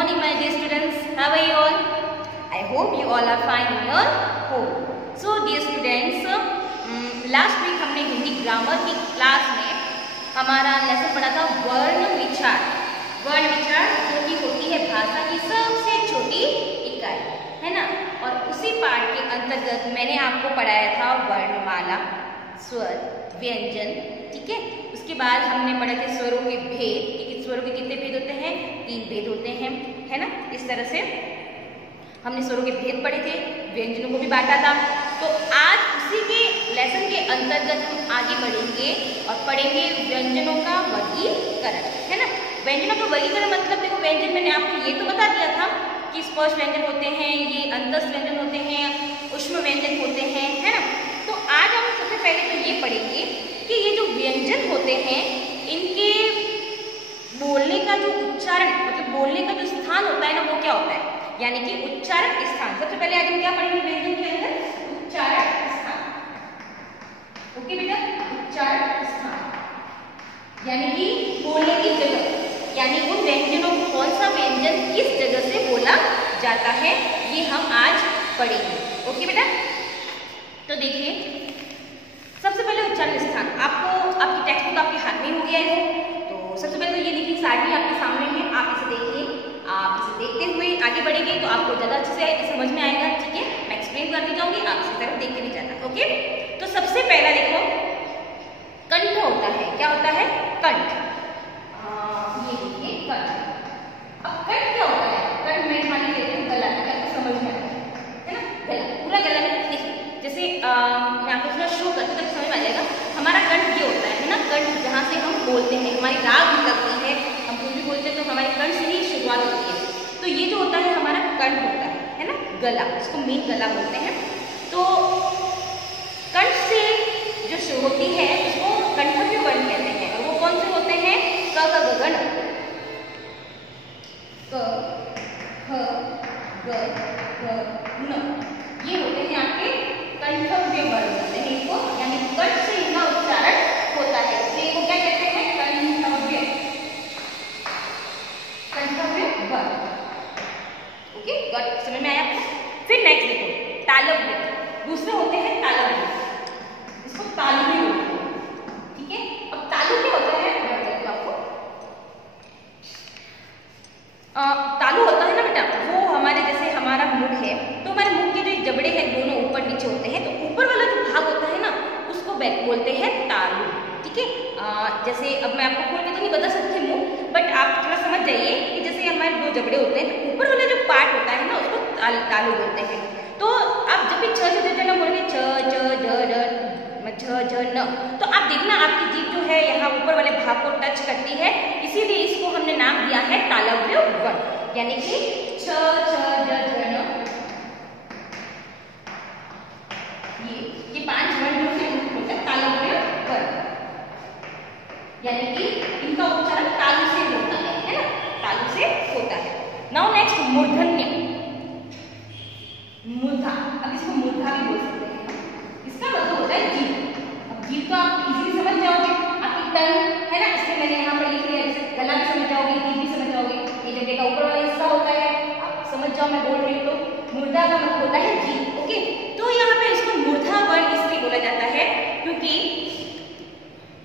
morning my dear students. How are you all? I hope you all are fine in your home. So dear students, last week हमने Hindi grammar की class में हमारा lesson पढ़ा था वर्ण विचार। वर्ण विचार जो कि होती है भाषा की सबसे छोटी इकाई, है ना। और उसी पाठ के अंतर्गत मैंने आपको पढ़ाया था वर्णमाला, स्वर, व्यंजन, ठीक है। उसके बाद हमने पढ़े थे स्वरों के भेद, कि स्वरों के कितने भेद होते हैं, 3 भेद होते हैं, है ना। इस तरह से हमने स्वरों के भेद पढ़े थे, व्यंजनों को भी बांटा था। तो आज उसी के लेसन के अंतर्गत हम आगे बढ़ेंगे और पढ़ेंगे व्यंजनों का वर्गीकरण, है ना। व्यंजनों का वर्गीकरण मतलब देखो, व्यंजन मैंने आपको ये तो बता दिया था कि स्पर्श व्यंजन होते हैं, ये अंतस्थ व्यंजन होते हैं, ऊष्म व्यंजन होते हैं, है ना। तो आज हम सबसे पहले तो ये पढ़ेंगे कि ये जो व्यंजन होते हैं इनके बोलने का जो उच्चारण, मतलब बोलने का जो स्थान होता है ना, वो क्या होता है, यानी कि उच्चारण स्थान। सबसे पहले आज हम क्या पढ़ेंगे व्यंजन के अंदर, उच्चारण स्थान। ओके बेटा, उच्चारण स्थान यानी कि बोलने की जगह, यानी उन व्यंजनों को कौन सा व्यंजन किस जगह से बोला जाता है, ये हम आज पढ़ेंगे। ओके बेटा, तो देखिए सबसे पहले उच्चारण स्थान। आपको आपकी टेक्स्ट बुक आपके हाथ में हो गया है, तो सबसे पहले तो ये देखिए सारणी आपके सामने है, आप इसे देखिए। आप इसे देखते हुए आगे बढ़ेंगे तो आपको ज़्यादा अच्छे से समझ में आएगा, ठीक है। मैं एक्सप्लेन करती जाऊँगी, आप इसी तरफ देखते भी जाना। ओके, तो सबसे पहला देखो कंठ होता है। क्या होता है, कंठ। ये देखिए कंठ। अब कंठ क्या होता है, कंठ में मान लीजिए गला, समझ में आता है ना, गला, पूरा गला में। देखिए जैसे मैं आपको थोड़ा शो करती हूँ, समझ में आ जाएगा। हमारा कंठ ये होता है ना, कंठ जहाँ से हम बोलते हैं, हमारी राग निकलती है, हम कुछ भी बोलते हैं तो हमारे कंठ से ही शुरुआत होती है। तो ये जो होता है हमारा कंठ होता है ना, गला, इसको मेन गला बोलते हैं। तो कंठ से जो शुरू होती है उसको कंठव्य वर्ण कहते हैं, और वो कौन से होते हैं, क ख ग घ ङ। क ख ग घ ङ, ये होते हैं आपके कंठव्य वर्ण होते हैं इनको, यानी कंठ से इनका उच्चारण होता है, इसलिए वो क्या कहते हैं, कंठव्य, कंठव्य वर्ण। ओके, गट समझ में आया आपको। फिर नेक्स्ट देखो तालव्य, दूसरे होते हैं तालव्य, इसको तालव्य बोलते हैं, ठीक है। अब तालु क्या होता है, मैं बताती हूँ आपको। तालु होता है ना बेटा, वो हमारे जैसे हमारा मुख है, तो हमारे मुख के जो जबड़े हैं दोनों ऊपर नीचे होते हैं, तो ऊपर वाला जो भाग होता है ना उसको बोलते हैं तालु, ठीक है। जैसे अब मैं आपको खोल के तो नहीं बता सकती मुंह, बट आप थोड़ा समझ जाइए कि जैसे हमारे 2 जबड़े होते हैं, तो ऊपर वाला जो पार्ट होता है ना उसको तालु बोलते हैं। तो आप जब भी छ छ न बोलेंगे, छ ज न, तो आप देखना आपकी जीभ जो है यहाँ ऊपर वाले भाग को टच करती है, इसीलिए इसको हमने नाम दिया है तालव्य वर्ण, यानी कि छ ज न। ये 5 वर्ण जो है तालव्य वर्ण, यानी कि इनका उच्चारण तालु से होता है ना, तालु से होता है। नाउ नेक्स्ट मूर्धन्य, मूर्धा। अब इसको मूर्धा भी बोल सकते हैं, इसका मतलब होता है जीभ। अब जीभ तो आप इजीली समझ जाओगे, आपकी टंग है ना, इसमें मैंने यहाँ पर लिख लिया, जैसे गला भी समझ जाओगे, जीभ भी समझ जाओगे। ये जब देखा ऊपर वाला हिस्सा होता है, आप समझ जाओ मैं बोल रही हूँ, तो मूर्धा का मतलब होता है जीभ। ओके, तो यहाँ पे इसको मूर्धा वर्ण इसलिए बोला जाता है क्योंकि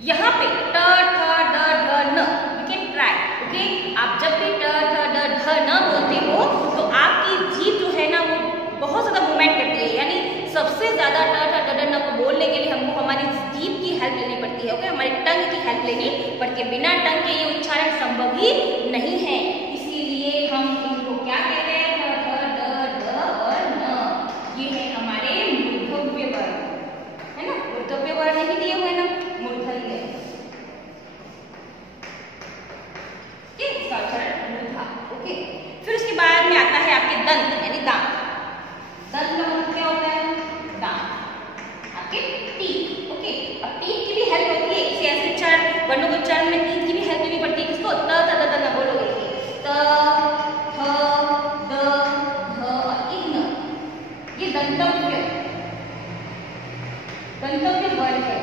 यहाँ पे ट ठ ड ढ न, यू कैन ट्राई। ओके, आप जब भी ट ठ ड ढ न बोलते हो तो आपकी जीभ जो है ना वो बहुत ज़्यादा मूवमेंट करती है, यानी सबसे ज़्यादा ट ठ ड ढ न को बोलने के लिए हमको हमारी जीभ की हेल्प लेनी पड़ती है। ओके, हमारी टंग की हेल्प लेनी पड़ती है, बिना टंग के ये उच्चारण संभव ही नहीं है, इसीलिए हम इनको क्या कहते हैं, ठ ठ ड ढ और न, ये है हमारे मूर्धव्य वर्ण, है ना। मूर्धव्य वर्ण नहीं दिए हुए ना, मूर्धन्य, इसका उच्चारण मूर्धा। ओके, फिर उसके बाद में आता है आपके दंत, यानी दांत। दंत का मतलब क्या होता है, दांत, आपके टीथ। ओके, अब टीथ की भी हेल्प होती है, इसे ऐसे उच्चारण वर्णों के उच्चारण में टीथ की भी हेल्प लेनी पड़ती है। किसको, त त द न बोलोगे, त थ द ध और इन, ये दंतव्य, दंतव्य वर्ण है,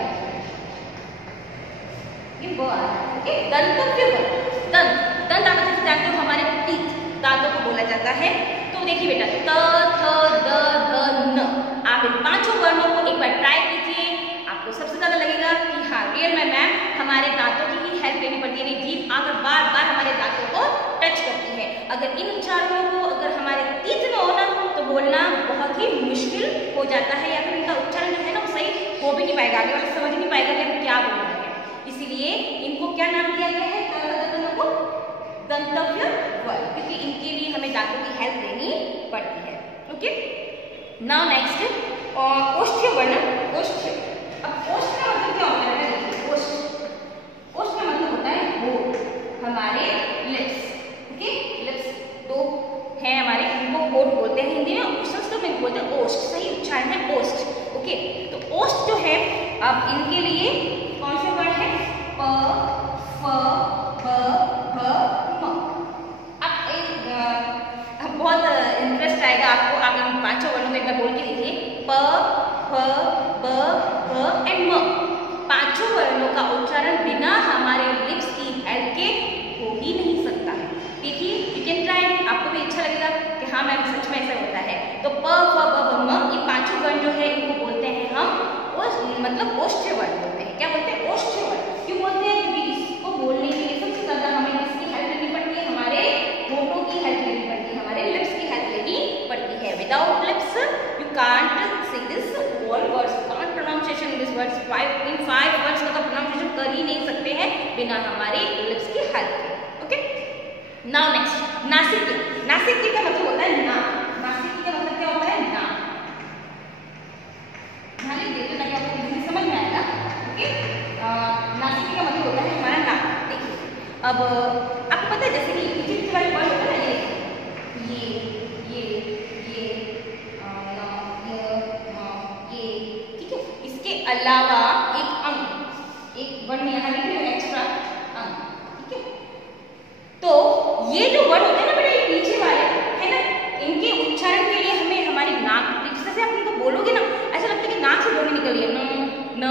ये वो आ रहा है। ओके, दंतव्य वर्ण, दंत, दंत आप अच्छे से जानते हो हमारे टीथ, दांतों को बोला जाता है। तो देखिए बेटा, त, थ, द, ध, न, आप इन पांचों वर्णों को एक बार ट्राई कीजिए। आपको सबसे ज्यादा लगेगा कि हाँ रियल में मैम हमारे दांतों की ही हेल्प लेनी पड़ती है, यानी जीभ आकर बार बार हमारे दांतों को टच करती है। अगर इन उच्चारणों को अगर हमारे तीत न हो ना तो बोलना बहुत ही मुश्किल हो जाता है, या फिर इनका उच्चारण जो है ना वो सही हो भी नहीं पाएगा, आगे वाला समझ नहीं पाएगा कि हम क्या बोल रहे हैं। इसीलिए इनको क्या नाम दिया गया है, को दंतव्य वर्ण, क्योंकि इनके लिए हमें दांतों की हेल्प लेनी पड़ती है। ओके, नाउ नेक्स्ट ओष्ठ्य वर्ण। ओष्ठ्य, अब ओष्ठ का मतलब क्या होता है? ओष्ठ, ओष्ठ का मतलब होता है होठ, हमारे लिप्स। ओके, लिप्स दो है हमारे, इनको होठ बोलते हैं हिंदी में, संस्कृत में बोलते हैं ओष्ठ, सही उच्चारण है ओष्ठ। ओके, तो ओष्ठ जो है अब इनके लिए कौन से वर्ण है? प, फ, ब, भ, म। अब बहुत इंटरेस्ट आएगा आपको, आप इन पांचों वर्णों को एक बार बोल के देखिए, प, फ, ब, भ एंड म। पांचों वर्णों का उच्चारण बिना हमारे लिप्स की हेल्प के हो ही नहीं सकता है। देखिए, यू कैन ट्राई, आपको भी अच्छा लगेगा कि हाँ मैम सच में ऐसा होता है। तो प, फ, ब, भ, म, ये पांचों वर्ण जो है इनको बोलते हैं हम मतलब ओष्ठ्य वर्ण बोलते हैं। क्या बोलते हैं? ओष्ठ्य वर्ण। क्यों बोलते हैं? क्योंकि इसको बोलने के लिए सबसे ज्यादा हमें किसकी हेल्प लेनी पड़ती है? हमारे होठों की हेल्प लेनी पड़ती है, हमारे लिप्स की हेल्प लेनी पड़ती है। Without lips you can't say this all words, can't pronunciation this words, in 5 words का प्रोनाउंसिएशन कर ही नहीं सकते हैं बिना हमारे लिप्स की हेल्प के। ओके, नाउ नेक्स्ट नासिक्य। नासिक्य का मतलब होता है नाक। नासिक्य का मतलब क्या होता है? नाक। ध्यान दीजिए ताकि आपको हिंदी समझ में आएगा। ओके, नासिक्य का मतलब होता है हमारा नाक। देखिए, अब आपको पता है जैसे कि पीछे वाले वर्ड होता है ना, ये, ठीक है, इसके अलावा एक अंग, एक वर्ण यहाँ लिख रहे हो एक्स्ट्रा अंग, ठीक है। तो ये जो वर्ड होते हैं ना बेटा, ये पीछे वाले है ना, इनके उच्चारण के लिए हमें हमारी नाक, जैसे आप इनको बोलोगे ना ऐसा लगता है कि नाक से ध्वनि निकल रही है, न,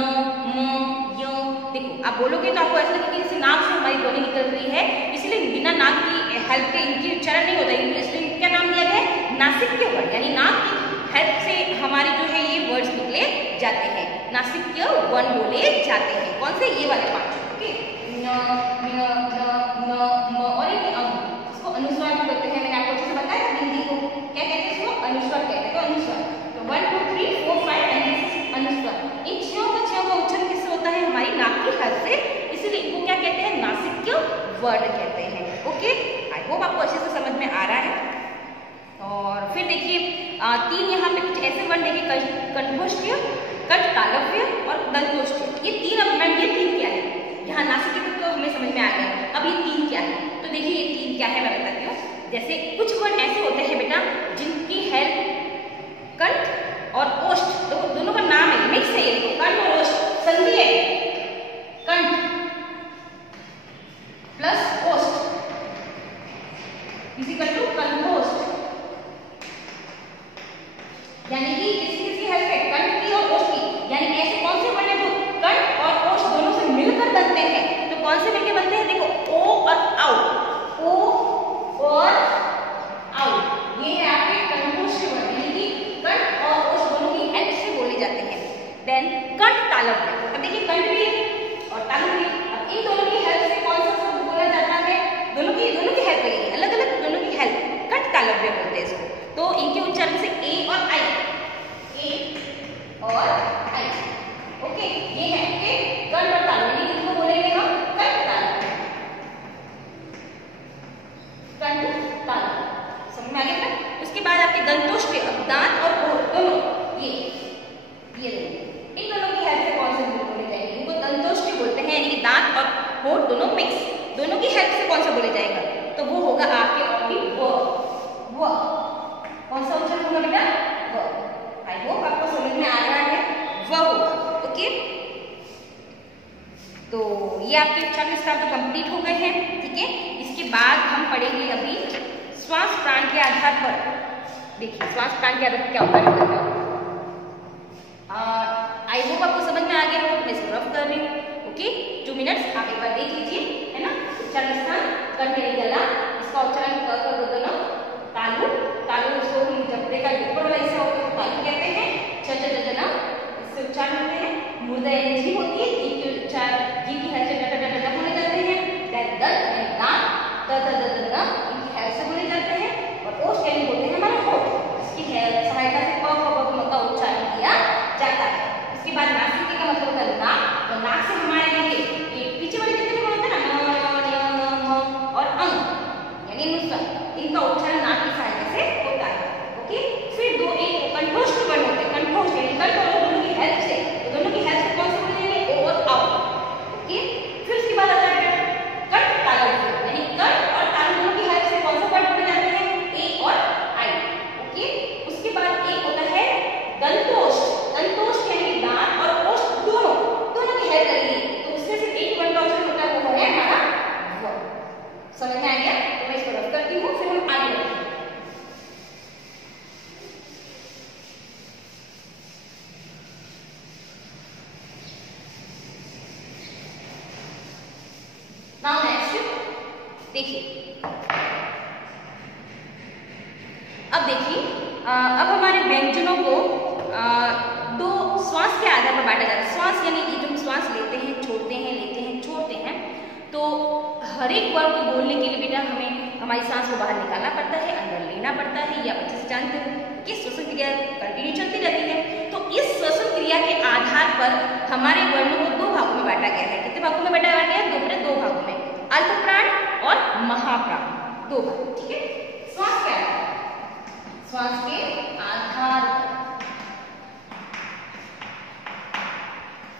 म, य। देखो आप बोलोगे तो आपको ऐसा लगेगा कि जैसे नाक से हमारी ध्वनि निकल रही है, इसलिए बिना नाक की हेल्प के इनकी उच्चारण नहीं होता है, इसलिए क्या नाम दिया गया है? नासिक्य वर्ण, यानी नाक की हेल्प से हमारे जो है ये वर्ड्स निकले जाते हैं, नासिक्य वर्ण बोले जाते हैं। कौन से? ये वाले पांच। ओके, न, न, म, और एक अंग, इसको अनुस्वार भी कहते हैं। मैंने आपको अच्छे से बताया हिंदी को क्या कहते हैं, इसको अनुस्वार कहते हैं। तो अनुस्वार, तो 1 2 3 4 5 एंड दिस इज अनुस्वार। इन छह का उच्चारण किससे होता है? हमारी नाक की हेल्प से, इसलिए इनको क्या कहते हैं? नासिक्य वर्ण कहते हैं। ओके, आई होप आपको अच्छे से समझ में आ रहा है। और फिर देखिए 3 यहाँ पे कुछ ऐसे वर्ण देखिए, कंठोष्ठ्य, कट तालव्य और दंतोष्ठ्य। ये 3, अब मैम ये 3 क्या है? यहाँ नासिक्य तो हमें समझ में आ गया, अब ये 3 क्या है? तो देखिए ये 3 क्या है मैं बताती हूँ। जैसे कुछ वर्ण ऐसे होते हैं बेटा जिनकी हेल्प कंठ और ओष्ठ, तो दोनों का नाम है, मिक्स है, ये कंठ और ओष्ठ संधि है, कंठ प्लस ओष्ठ इक्वल टू कंठोष्ठ, यानी कि किसी हेल्प है कंठ की और ओष्ठ की। यानी ऐसे कौन से वर्ण है जो कंठ और ओष्ठ दोनों से मिलकर बनते हैं? तो कौन से मिलकर बनते हैं? देखो ओ और आउ, ओ और आउ, ये है आपके कंठोष्ठ वर्ण, यानी कि कंठ और ओष्ठ दोनों की हेल्प से बोले जाते हैं। देन कंठ तालव्य, अब देखिए कंठ भी है और तालव्य भी। अब इन दोनों की हेल्प से कौन सा शब्द बोला जाता है? दोनों की हेल्प लगेगी, अलग अलग दोनों की हेल्प, कंठ तालव्य बोलते हैं इसको। तो इनके उच्चारण से ए और आई, ए और आई। ओके, ये है आपके कंठ और तालव्य, इनको बोलेंगे हम कंठ तालव्य, कंठ तालव्य। समझ में आ गया? उसके बाद आपके दंतोष्ठ्य, अब दांत और होठ दोनों, ये इन दोनों की हेल्प से कौन से बोले जाएंगे? इनको दंतोष्ठ्य बोलते हैं, यानी कि दांत और होठ दोनों मिक्स, दोनों की हेल्प से कौन सा बोले जाएगा? तो वो होगा आपके अभी व। कौन सा उच्चारण होगा बेटा? व। आई होप आपको समझ में आ रहा है, व होगा। ओके, तो ये आपके उच्चारण स्टार तो कंप्लीट हो गए हैं, ठीक है। इसके बाद हम पढ़ेंगे अभी श्वास प्राण के आधार पर। देखिए श्वास प्राण के आधार पर क्या होता है, आई होप आपको समझ में आ गया हो, मैं इसको रफ कर रही हूँ। ओके, 2 मिनट्स आप एक बार देख लीजिए, है ना। उच्चारण स्थान कंठ यानी गला, इसका उच्चारण क, ख, ग, घ, उच्चारण होते हैं। मूर्धा यानी जीभ होती है, जीभ के उच्चारण, जीभ की हेल्प से ड ड ड बोले जाते हैं। देन दंत यानी दांत, the the the the the इनकी हेल्प से बोले जाते हैं। और ओष्ठ यानी होते हैं हमारे होठ, इसकी सहायता से प फ ब का उच्चारण किया जाता है। उसके बाद नासिका का मतलब होता है नाक, तो नाक से हमारे ये पीछे वाले जितने होते हैं ना न और अंग यानी नुस्खा, इनका उच्चारण नाक की सहायता से होता है। ओके, फिर दो एक कंठोष्ठ वर्ण होते हैं, कंठोष्ठ यानी कंठ और दोनों की हेल्प से, तो दोनों की हेल्प से कौन से बोलेंगे, ओ और आओ। ओके, फिर उसके बाद आता है कंठ तालु, यानी कंठ और तालु दोनों की हेल्प से कौन सा वर्ड बोले जाते हैं, ए और आई। ओके, उसके बाद एक होता है दंतोष्ठ, दंतोष्ठ यानी दांत और ओष्ठ दोनों की हेल्प करेंगे, तो उसमें से एक वर्ण का उच्चारण होता है, वो है हमारा व। समझ में आ गया? तो मैं इसको रफ करती हूँ, फिर हम आगे बढ़ते हैं। नाउ नेक्स्ट देखिए, अब देखिए अब हमारे व्यंजनों को दो श्वास के आधार पर बांटा जाता है। श्वास यानी कि जब श्वास लेते हैं, छोड़ते हैं, लेते हैं, छोड़ते हैं, तो हर एक वर्ड को बोलने के लिए बेटा हमें हमारी सांस को बाहर निकालना पड़ता है, अंदर लेना पड़ता है, या अच्छे से जानते हो कि श्वसन क्रिया कंटिन्यू चलती रहती है। तो इस श्वसन क्रिया के आधार पर हमारे वर्णों को दो भागों में बांटा गया है। कितने भागों में बांटा गया है? दो भागों में, अल्प प्राण और महाप्राण, दो भाग। ठीक है, श्वास क्या है? श्वास के आधार,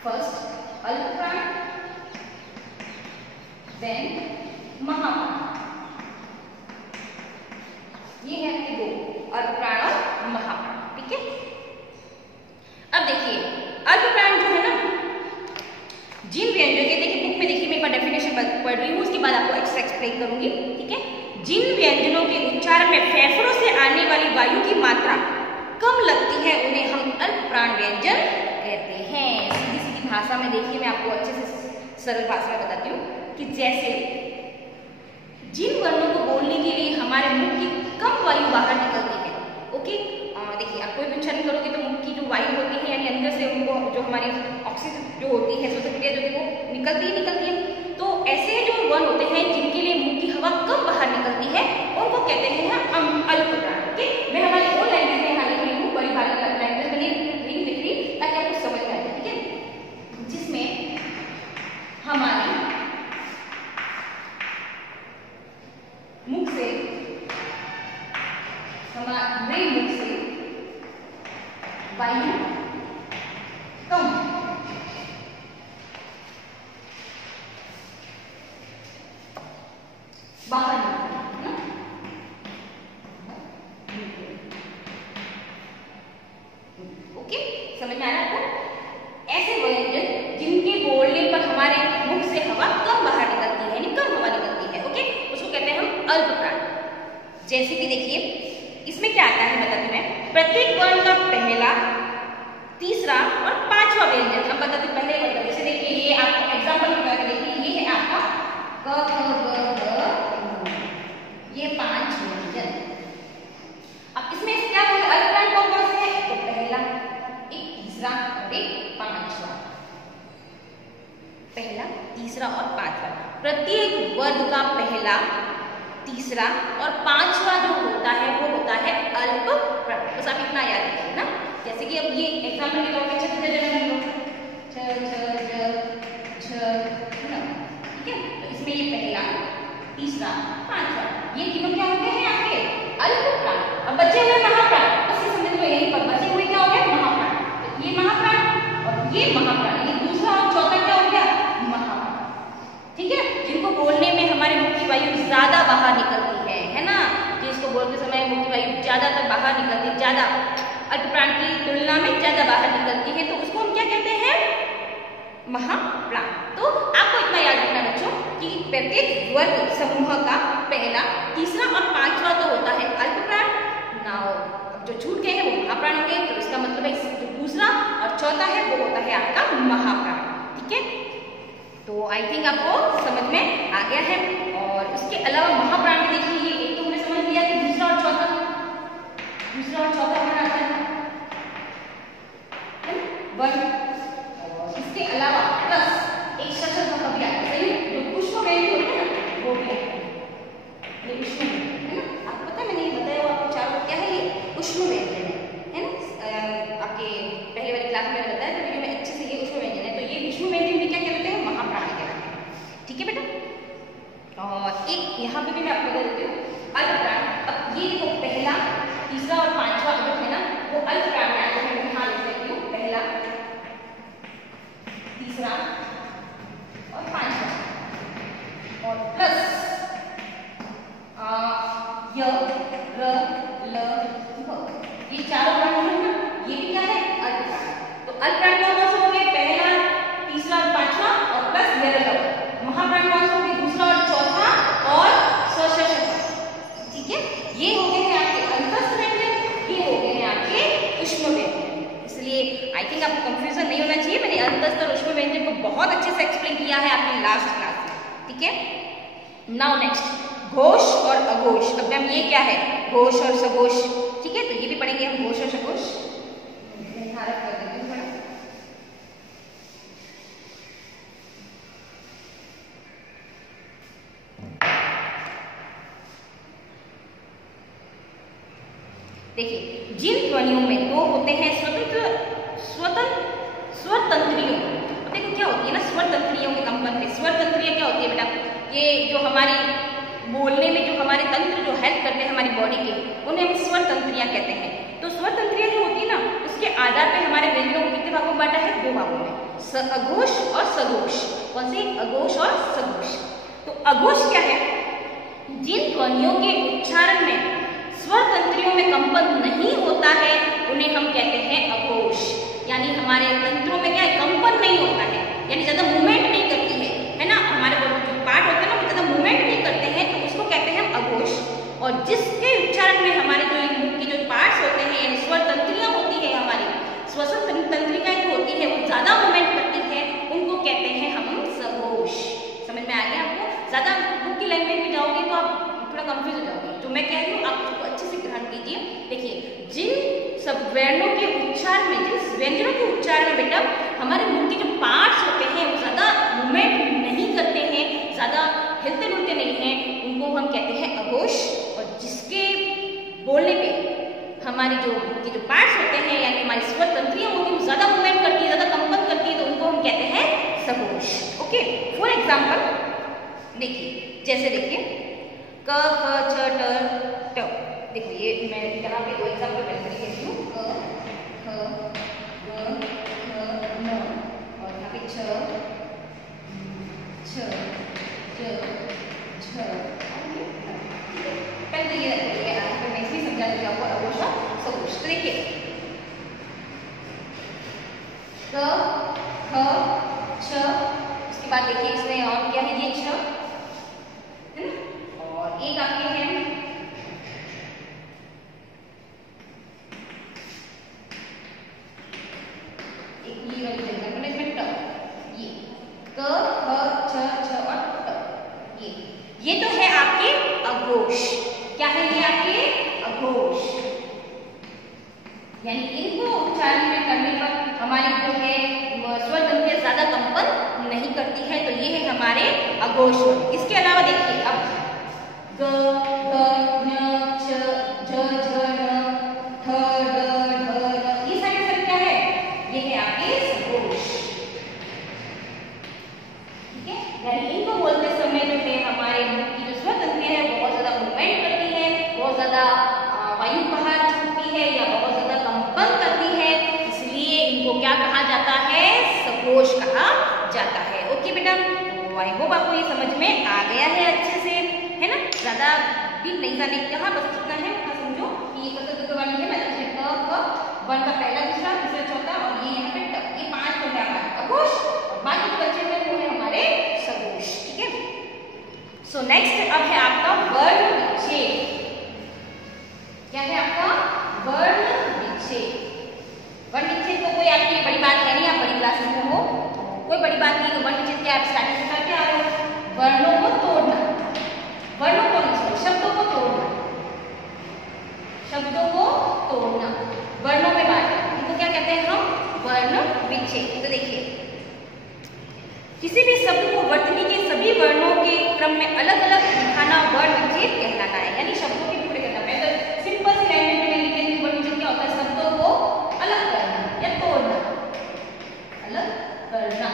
फर्स्ट अल्प प्राण, देन महाप्राण। ये है आपके दो, अल्प प्राण और महाप्राण। ठीक है, अब देखिए अल्प प्राण जो है ना, जिन व्यंजनों के, देखिए बुक में देखिए मैं एक बार डेफिनेशन पढ़ रही हूँ, उसके बाद आपको एक्सप्लेन करूंगी। ठीक है, जिन व्यंजनों के उच्चारण में फेफड़ों से आने वाली वायु की मात्रा कम लगती है, उन्हें हम अल्प प्राण व्यंजन कहते हैं। सीधी सीधी भाषा में देखिए, मैं आपको अच्छे से सरल भाषा में बताती हूँ कि जैसे जिन वर्णों को बोलने के लिए हमारे मुख की कम वायु बाहर निकलती है। ओके, देखिए आप कोई भी उच्चारण करोगे तो मुख की जो वायु होती है, यानी अंदर से उनको जो हमारी ऑक्सीजन जो होती है, श्वसन क्रिया जो है वो निकलती है। तो ऐसे जो वर्ण होते हैं जिनके लिए मुख की हवा कम बाहर निकलती है, उनको कहते हैं अल्प प्राण। ओके, मैं हमारी ओन लैंग्वेज में यहाँ लिख रही हूँ, बड़ी भारत लैंग्वेज में नहीं लिख रही, ताकि आपको समझ में आ जाए। ठीक है, जिसमें हमारी मुख से, हमारे मुख से वायु कम बाहर निकलती है। ओके, समझ में आ रहा है आपको? ऐसे व्यंजन जिनके बोलने पर हमारे मुख से हवा कम बाहर निकलती है, यानी कम हवा निकलती है, ओके, उसको कहते हैं हम अल्प प्राण। जैसे कि देखिए इसमें क्या आता है बताती मैं, प्रत्येक वर्ण का पहला, तीसरा और पांचवा व्यंजन। अब बताती पहले मतलब, जैसे देखिए ये आपको एग्जांपल बता के देखिए, ये है आपका क ख ग घ, ये पांच व्यंजन। अब इसमें क्या बोले, अल्प प्राण कौन कौन से है? तो पहला, एक तीसरा और एक पांचवा। पहला, तीसरा और पांचवा, प्रत्येक वर्ग का पहला, तीसरा और पांचवा जो होता है वो होता है अल्प प्राण। बस आप इतना याद रखिए ना। जैसे कि अब ये एग्जाम्पल के तौर पे ठीक है, तो इसमें ये पहला, तीसरा, पांचवा, ये तीनों क्या होते हैं आपके अल्प प्राण। अब बचे हुए महाप्राण, बस ये समझ लो, यहीं पर बचे हुए क्या हो गए? महाप्राण। तो ये महाप्राण और ये महाप्राण, यानी दूसरा और चौथा क्या हो गया? महाप्राण। ठीक है, जिनको बोलने में हमारे मुख की वायु ज्यादा बाहर निकलती है ना, जिसको बोलते समय मुख की वायु ज्यादातर बाहर निकलती है, ज्यादा अल्प प्राण की तुलना में ज्यादा बाहर निकलती है, तो उसको हम क्या कहते हैं? महाप्राण। तो आपको इतना याद रखना बच्चों कि प्रत्येक वर्ग समूह का पहला, तीसरा और पांचवा तो होता है अल्प प्राण। नाउ अब जो छूट गए हैं वो महाप्राण हो गए, तो इसका मतलब है जो दूसरा और चौथा है वो होता है आपका महाप्राण। ठीक है, तो आई थिंक आपको समझ में आ गया है। और उसके अलावा महाप्राण में देखिए, ये एक तो हमने समझ लिया कि दूसरा और चौथा वर्ण आता है वर्ण अलावा प्लस एक शब्द कभी आता है, जो पुष्प व्यंजन होते हैं ना वो भी आता है। ये पुष्प व्यंजन है ना, आपको पता है मैंने ये बताया आपको चारों क्या है, ये पुष्प व्यंजन है ना। आपके पहले वाली क्लास में बताया तो वीडियो में अच्छे से ये पुष्प व्यंजन है। तो ये पुष्प व्यंजन भी क्या कहलाते हैं, महाप्राणी कहलाते हैं। ठीक है बेटा। और एक यहाँ पे भी मैं आपको बता देती हूँ अल्पप्राण। अब ये देखो पहला, तीसरा और पांचवा जो है ना वो अल्पप्राण में आते हैं। यहाँ लिख देती हूँ पहला, तीसरा और पांचवा, और प्लस य, र, ल, भ, ये चारों प्राण है ना, ये भी क्या है अल्पप्राण। तो अल्पप्राण कौन कौन से हो गए, पहला, तीसरा और पांचवा, और प्लस य, र, ल। महाप्राण कौन से हो गए, दूसरा और चौथा और सशस्त्र। ठीक है, ये हो गए हैं आपके अंतस्थ व्यंजन, ये हो गए हैं आपके ऊष्म व्यंजन। इसलिए आई थिंक आपको कंफ्यूजन नहीं होना चाहिए। मैंने अंतस्थ और ऊष्म व्यंजन को बहुत अच्छे से एक्सप्लेन किया है आपकी लास्ट क्लास में। ठीक है, नाउ नेक्स्ट घोष और अघोष। अब हम ये क्या है, घोष और सघोष। ठीक है, तो ये भी पढ़ेंगे हम, घोष और सघोष। देखिए, जिन ध्वनियों में दो होते हैं स्वतंत्र स्वर तंत्रियों। अब देखो क्या होती है ना, स्वर तंत्रियों के कंपन पे। स्वर तंत्रियां क्या होती है बेटा, ये जो हमारी बोलने में जो हमारे तंत्र जो हेल्प करते हैं हमारी बॉडी के, उन्हें हम स्वर तंत्रियां कहते हैं। तो स्वर तंत्रियां जो होती है ना, उसके आधार पे हमारे व्यंजनों को कितने भागों में बांटा है, दो भागों में, अघोष और सघोष। कौन से, अघोष और सघोष। तो अघोष क्या है, जिन ध्वनियों के उच्चारण में स्वर तंत्रियों में कंपन नहीं होता है उन्हें हम कहते हैं अघोष। यानी हमारे तंत्रों में क्या है, कंपन नहीं होता है, यानी ज्यादा मूवमेंट नहीं करती है ना, हमारे जो पार्ट होते हैं ना वो ज्यादा मूवमेंट नहीं करते हैं, तो उसको कहते हैं अघोष। और जिसके उच्चारण में हमारे जो मुख के जो पार्ट्स होते हैं, यानी स्वर तंत्रियां होती है, हमारी श्वसन तंत्रिकाएं जो होती है वो ज्यादा मूवमेंट करती है, उनको कहते हैं हम सघोष। समझ में आ गया आपको? ज्यादा बुक की लैंग्वेज में जाओगे तो आप थोड़ा कंफ्यूज हो जाओगे। तो मैं कह रही हूँ आप उसको अच्छे से ग्रहण कीजिए। देखिए, जिन सब वर्णों के उच्चारण में, जिन व्यंजनों के उच्चारण में बेटा हमारे मुंह के जो पार्ट्स होते हैं वो ज्यादा मूवमेंट नहीं करते हैं, ज्यादा हिलते डुलते नहीं हैं, उनको हम कहते हैं अघोष। और जिसके बोलने पे हमारी जो मुंह के जो पार्ट्स होते हैं, यानी हमारी स्वर तंत्रियां होती हैं वो ज्यादा मूवमेंट करती है, ज्यादा कंपन करती है, तो उनको हम कहते हैं सघोष। ओके, फॉर एग्जाम्पल देखिए, जैसे देखिए क, ख, छ, ट, ट। देखो ये मैं यहाँ पे दो एग्जाम्पल पहले लिखती हूँ, क, ख, ग, घ, न, और यहाँ पे छ, ज, झ। पहले तो ये रखिए, आगे मैं इसलिए समझा देती हूँ आपको अघोष और सघोष। तो देखिए क, ख, छ, उसके बाद देखिए इसमें और क्या है, ये छ है ना, और एक आपके हैं एक ये वाली जगह पर इसमें ट, ये क, ख, छ, छ और ट। ये तो है आपके अघोष। क्या है ये आपके अघोष, यानी इनको उच्चारण में करने पर हमारी जो है स्वर तंत्रियां ज्यादा कंपन नहीं करती है, तो ये है हमारे अघोष। इसके अलावा देखिए अब ग, घ, न, छ, झ, न, ठ, ड, ढ, न, ये सारे क्या है, ये है आपके सघोष। ठीक है, यानी इनको बोलते समय जो है हमारे मुख की जो स्वर तंत्रियां है बहुत ज्यादा मूवमेंट करती है, बहुत ज्यादा वायु बाहर छूटती है या बहुत ज्यादा कंपन करती है, इसलिए इनको क्या कहा जाता है, सघोष कहा जाता है। ओके बेटा, आई होप आपको ये समझ में आ गया है अच्छे से, है ना, ज्यादा भी नहीं जाने कहा, बस इतना है उतना समझो कि ये वाली है, मतलब क, ख, वन का पहला, दूसरा, तीसरा, चौथा, और ये यहाँ पे ट, ये 5 हो गया हमारा अघोष, और बाकी जो बच्चे हैं वो है हमारे सघोष। ठीक है, सो नेक्स्ट अब है आपका वर्ण विच्छेद। क्या है आपका वर्ण विच्छेद। वर्ण विच्छेद तो कोई आपकी बड़ी बात है नहीं, आप बड़ी क्लास में हो, कोई बड़ी बात नहीं। तो वर्ण विच्छेद क्या आप स्टार्टिंग से करते आ रहे हो, वर्णों को तोड़ना, वर्णों को नहीं, शब्दों को तोड़ना, शब्दों को तोड़ना, वर्णों में बांटना, इनको क्या कहते हैं हम, वर्ण विच्छेद। तो देखिए शब्द को वर्तनी के सभी वर्णों के क्रम में अलग अलग लिखाना वर्ण विच्छेद कहलाता है। यानी शब्दों के टुकड़े करना। मैं तो सिंपल सी लाइन में लिख देती हूँ। वर्ण विच्छेद क्या होता है? शब्दों को अलग करना या तोड़ना, अलग करना,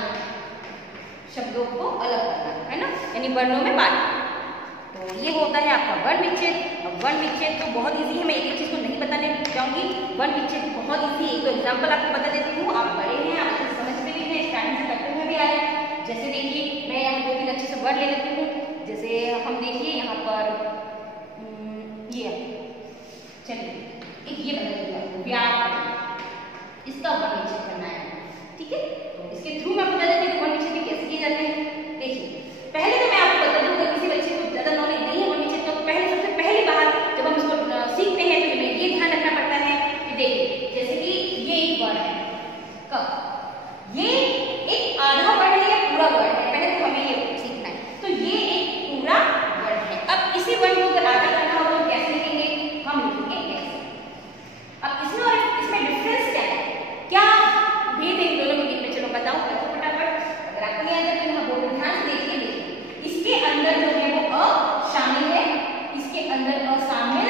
शब्दों को अलग करना, है ना, यानी वर्णों में बांटना। तो ये होता है आपका वर्ण विच्छेद। अब वर्ण विच्छेद तो बहुत इजी है, मैं एक चीज को नहीं बताने जाऊंगी। वर्ण विच्छेद बहुत इजी है। एक तो एग्जाम्पल आपको बता देती हूँ। आप बड़े हैं, आप अच्छे समझते भी हैं, स्टार्टिंग से करते हुए भी आ रहे हैं। जैसे देखिए, मैं यहाँ दो तीन अच्छे से वर्ड ले लेती हूँ। जैसे हम देखिए यहाँ पर ये, चलिए एक ये बता दीजिए, व्याकरण, इसका वर्ण विच्छेद करना है, ठीक है। तो इसके थ्रू मैं बता देती हूँ वर्ण विच्छेद कैसे किए जाते हैं। देखिए, पहले तो मैं आपको बता दूँ, अगर किसी बच्चे को ज्यादा नॉलेज नहीं है वर्ण विच्छेद, तो पहले सबसे पहली बार जब हम इसको सीखते हैं तो हमें ये ध्यान रखना पड़ता है कि देखिए, जैसे कि ये एक वर्ड है क, ये एक आधा वर्ड है या पूरा वर्ड है, पहले तो हमें ये सीखना है। तो ये एक पूरा वर्ड है। अब इसी वर्ड को अगर आधा करना हो तो कैसे लिखेंगे? हम लिखेंगे ऐसे। अब इसमें और इसमें डिफरेंस क्या है? क्या भेद है इन दोनों के बीच में? चलो बताओ फटाफट। अगर आपको नहीं आता तो यहाँ बोर्ड में ध्यान से देखिए। इसके अंदर जो है वो अ शामिल है, इसके अंदर अ शामिल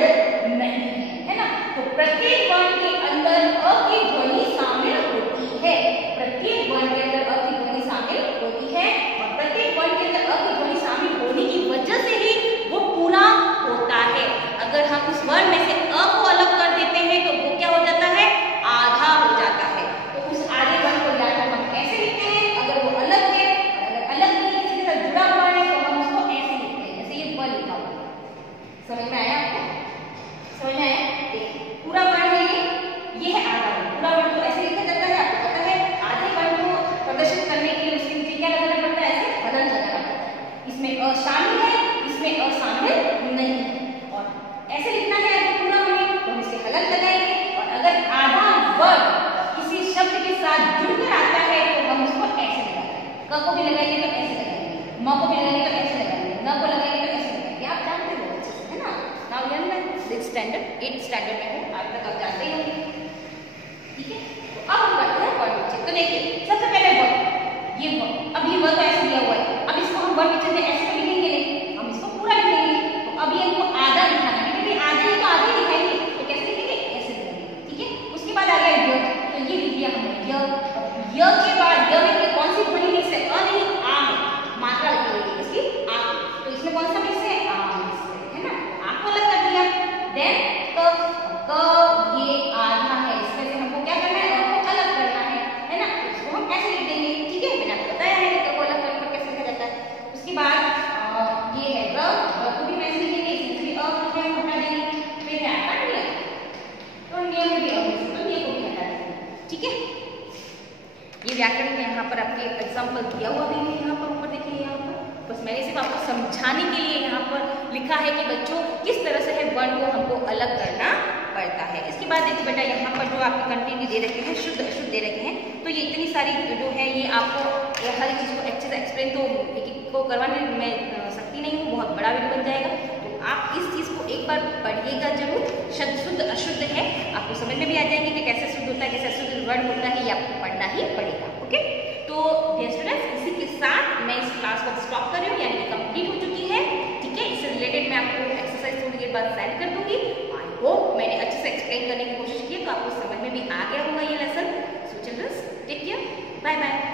नहीं है, है ना। तो प्रत्येक वर्ण के अंदर अ की ध्वनि शामिल होती है। प्रत्येक वर्ण के अंदर अ की ध्वनि शामिल होती है और प्रत्येक वर्ण के अंदर अ की ध्वनि शामिल होने की वजह से ही वो पूरा होता है। अगर हम उस वर्ण में से अ को अलग कर देते हैं तो वो क्या हो जाता है? आधा हो जाता है। तो उस आधे वर्ण को या तो हम ऐसे लिखते हैं अगर वो अलग है, अगर अलग नहीं किसी के साथ जुड़ा हुआ है तो हम उसको ऐसे लिखते हैं, जैसे ये व लिखा हुआ। समझ में आया आपको? समझ में आया? देखिए, पूरा वर्ण है ये है आधा वर्ण। पूरा वर्ण तो ऐसे लिखा जाता है, आपको पता है। आधे वर्ण को प्रदर्शित करने के लिए उसके नीचे क्या लगाना पड़ता है? ऐसे बदल लगाना पड़ता है। इसमें अ शामिल है, इसमें अ शामिल नहीं है। और ऐसे लिखना है अगर पूरा हमें तो हम इसके हलक लगाएंगे। और अगर आधा वर्ण किसी शब्द के साथ जुड़कर आता है तो हम उसको ऐसे लगाएंगे। क को भी लगाएंगे तो ऐसे लगाएंगे, म को भी लगाएंगे तो ऐसे लगाएंगे, न को लगाएंगे तो ऐसे लगाएंगे। आप जानते हो अच्छे से, है ना। Now learn that 6th standard 8th standard में हो, आज तक आप जानते ही होंगे, ठीक है। तो अब हम करते हैं वर्ण विच्छेद। तो देखिए, सबसे पहले वर्ड, ये वर्ड, अब ये वर्ड तो ऐसे दिया हुआ है। अब इसको हम वर्ण विच्छेद में ऐसे तो लिखेंगे नहीं, हम इसको पूरा लिखेंगे। तो अब ये हमको आधा लिखना है, क्योंकि आधे ही तो आधे लिखाएंगे, तो कैसे लिखेंगे? ऐसे लिखेंगे, ठीक है। उसके बाद आ गया य, तो ये लिख दिया हमने य। य के बाद य में कौन सी ध्वनि मिक्स है? अ नहीं, आ है। मात्रा लिखी इसकी आ। तो इसमें कौन सा मिक्स है? आ मिक्स है ना। आ को अलग कर दिया। देन क, ये आधा है, इसमें से हमको क्या करना है? अ को अलग करना है ना। तो इसको हम ऐसे लिख देंगे, ठीक है। मैंने आपको बताया है कि क को अलग करने पर कैसे लिखा जाता है। उसके बाद ये है ग, ग को भी मैं ऐसे लिखेंगे, इसमें भी अ को हम हटा देंगे। फिर है हटा दिया, तो ये में भी अ, तो ये को भी हटा देंगे, ठीक है। ये व्याकरण में यहाँ पर आपके एग्जाम्पल दिया हुआ भी है, यहाँ पर ऊपर देखिए। यहाँ पर बस मैंने सिर्फ आपको समझाने के लिए यहाँ पर लिखा है कि बच्चों किस तरह से है वर्ण को हमको अलग करना पड़ता है। इसके बाद देखिए बेटा, यहाँ पर जो आपके कंटेंट दे रखे हैं, शुद्ध अशुद्ध दे रखे हैं, तो ये इतनी सारी जो है ये आपको हर एक चीज़ को अच्छे से एक्सप्लेन तो एक एक को करवाने में सकती नहीं हूँ, बहुत बड़ा वीडियो बन जाएगा। तो आप इस चीज़ को एक बार पढ़िएगा जरूर। शुद्ध अशुद्ध है, आपको समझ में भी आ जाएगी कि कैसे शुद्ध होता है, कैसे अशुद्ध वर्ण होता है, ये आपको पढ़ना ही पड़ेगा। ओके, तो डियर स्टूडेंट्स, इसी के साथ मैं इस क्लास को स्टॉप कर रही हूँ, यानी कंप्लीट हो चुकी है, ठीक है। इससे रिलेटेड मैं आपको एक्सरसाइज थोड़ी देर बाद सेंड कर दूंगी। आई होप मैंने अच्छे से एक्सप्लेन करने की कोशिश की, तो आपको समझ में भी आ गया होगा ये lesson. So childrens, take care, bye bye.